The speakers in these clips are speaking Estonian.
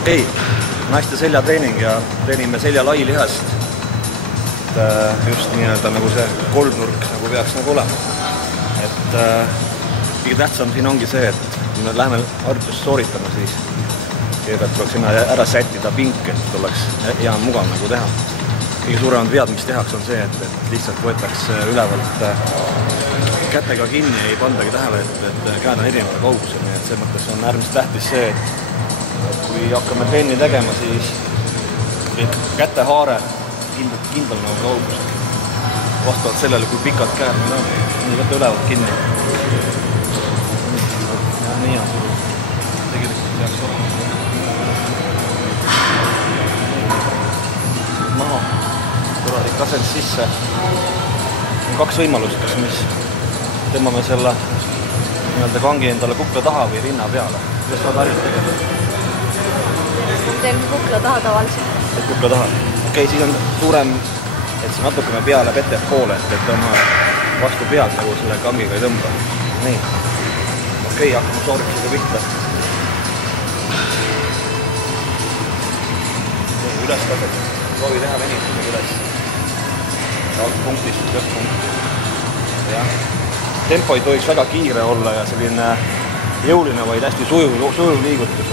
Okei, naiste seljatreening ja treenime selja lailihast. Just nii-öelda nagu see kolmnurk nagu peaks nagu olema. Et kõige tähtsam siin ongi see, et kui me läheme harjutust sooritama, siis kõigepealt tuleks ära sättida pink, et oleks hea mugav nagu teha. Kõige suuremad vead, mis tehakse, on see, et lihtsalt võetakse ülevalt kätega kinni ja ei pandagi tähele, et käed on erinevale kaugusel. Nii et see mõttes on äärmiselt tähtis see, et kui hakkame trenni tegema, siis kätehaare kindel nagu kaugusel. Vastavalt sellele, kui pikad käed meil on, nii võtta ülevalt kinni. Ja nii on sul tegelikult peaks olema. Maha, korralik asend sisse. On kaks võimalust, kas mis tõmbame selle kangi endale kukla taha või rinna peale. Kuidas saad harjut tegema? Teen kukla taha tavaliselt. Kukla taha. Okei, siis on suurem, et see natukene peale peteb poole, et oma vastu pealt nagu selle kangiga ei tõmba. Nii. Okei, hakkame sooritusega pihta. Nii, üles taset. Proovi teha venitusega üles. Algpunktist, lõpp-punkt. Jah. Tempo ei tohiks väga kiire olla ja selline jõuline, vaid hästi sujuv liigutus.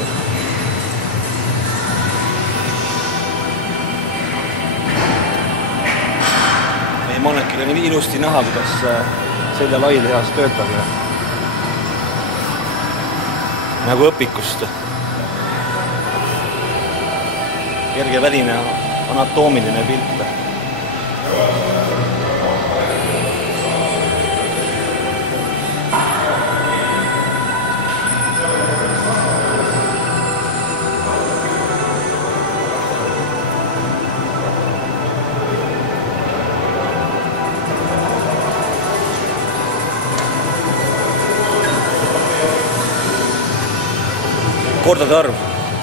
Meie manekil on nii ilusti näha, kuidas selja lailihas töötab. Nagu õpikust. Kerge väline anatoomiline pilt.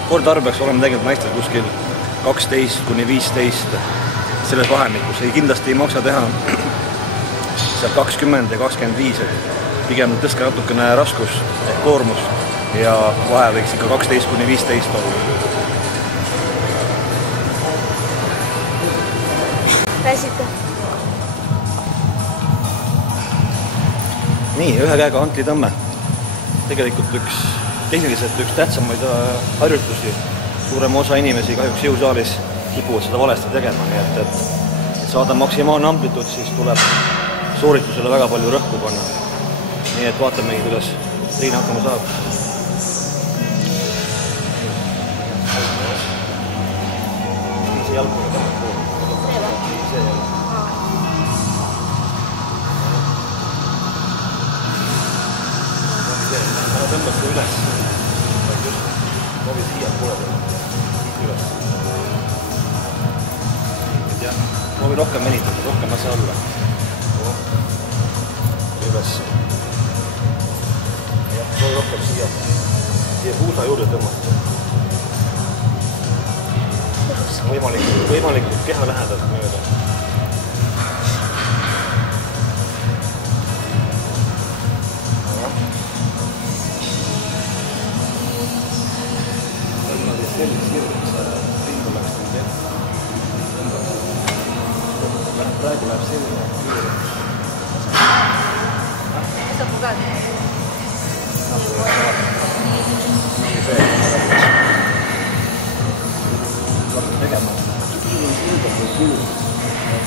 Kordarv peaks olema tegelikult naistel kuskil 12–15 selles vahemikus. Kindlasti ei maksa teha seal 20 ja 25, pigem tõska natukene raskust ehk koormust ja vahe võiks ikka 12–15 olla. Väsita. Nii, ühe käega hantlitõmme. Tegelikult tehniliselt üks tähtsamaid harjutusi. Suurema osa inimesi kahjuks jõusaalis kipuvad seda valesti tegema, nii et saada maksimaalne amplituud, siis tuleb sooritusele väga palju rõhku panna. Nii et vaatamegi, kuidas Triin hakkama saab. See jalg on taha pool. See jalg. Ära tõmbad see üles. Proovi siia poole peale. Üles. Proovi rohkem venitada, rohkem asja alla. Üles. Proovi rohkem siia puusa juurde tõmmata. Võimalikult keha lähedalt mööda. Praegu läheb selline kiire. Saab mugad. Hakkab tegema. Ilgab või küll.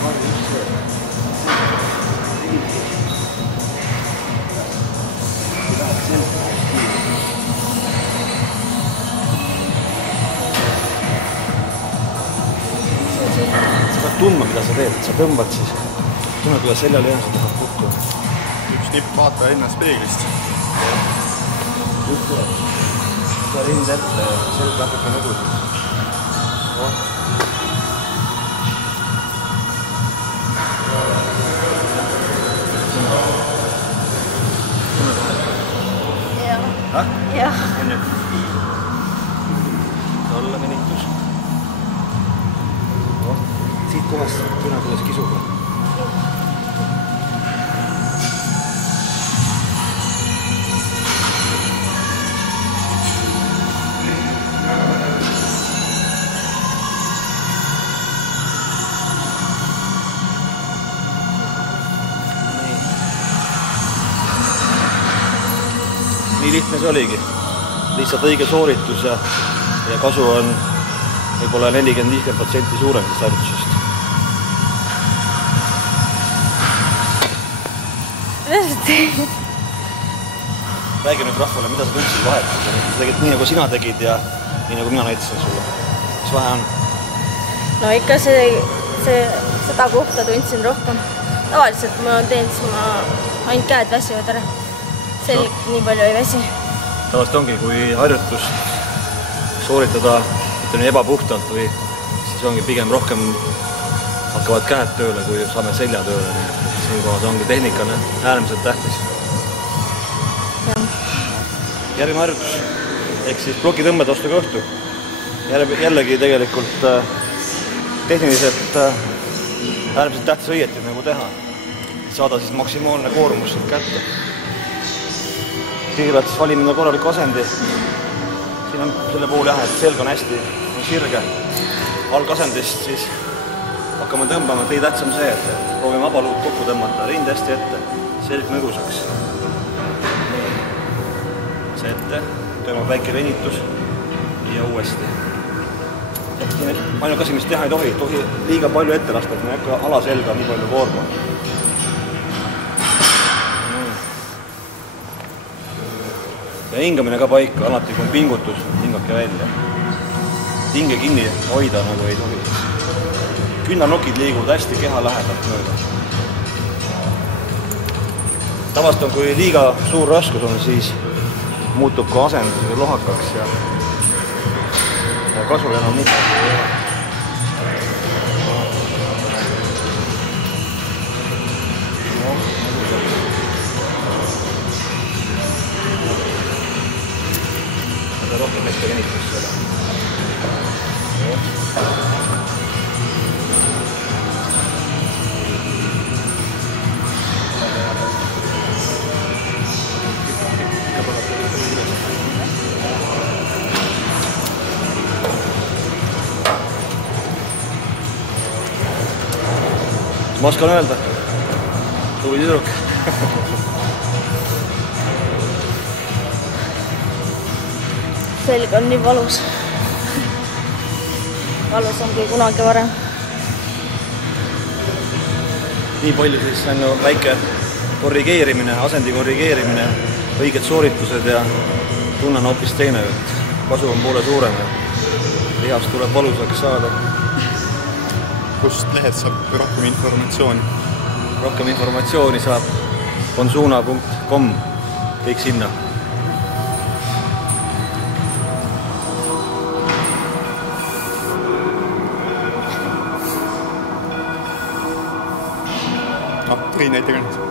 Harju just see. Läheb selline. Sa pead tundma, mida sa teed, et sa tõmbad siis. Tunne, kuidas seljal jäänsad tahab kukku. Üks tipp vaata ennast peeglist. Just tuleb. Sa rind ette ja selg natuke nõgu. Jah. Alla venitus. Siit kohast tüna tulles kisuga. lihtne see oligi. Lihtsalt õige sooritus ja kasu on võib-olla 40-50% suurem sellest harjutusest. Räägi nüüd rahvale, mida sa tundsid vahetus? Tegid nii, nagu sina tegid ja nii, nagu mina näitasin sulle. Mis vahe on? No ikka seda kohta tundsin rohkem. Tavaliselt ma teen, siis ma ainult käed väsivad ära. Selg nii palju ei väsi. Tavaliselt ongi, kui harjutust sooritada ebapuhtalt või siis ongi pigem rohkem hakkavad käed tööle, kui saame selja tööle. Siinkohas ongi tehnikane äärmiselt tähtis. Järgmine harjutus, ehk siis plokitõmbed ostuga õhtu. Jällegi tegelikult tehniliselt äärmiselt tähtis õieti nagu teha. Saada siis maksimaalne koormus kätte. Kõigepealt siis valime korraliku asendi. Siin on selle puhul jah, et selg on hästi sirge. Algasendist siis hakkame tõmbama, et ei tähtsam see, et proovime vabaluud kokku tõmmata, rind hästi ette, selg nõgusaks. See ette, toimub väike venitus ja uuesti. Ainult asi, mis teha ei tohi liiga palju ette lasta, et me ei hakka alaselga nii palju koorma. Ja hingamine ka paika, alati kui on pingutus, hingake välja. Hinge kinni hoida nagu ei tohi. Künnarnokid liiguvad hästi keha lähedalt mööda. Tavaliselt on, kui liiga suur raskus on, siis muutub ka asendus lohakaks ja kasu enam midagi ei ole. Rohkem ette venitus seda. Ma oskan öelda, tubli tüdruk. Selg on nii valus. Valus on kui kunagi varem. Nii palju siis on väike korrigeerimine, asendi korrigeerimine, õiged sooritused ja tunnen hoopis teine, et kasu on poole suurem ja lihast tuleb valusaks saada. Kust lehed saab rohkem informatsiooni? Rohkem informatsiooni saab Bonsuuna.com, kõik sinna. Tõi näite ka.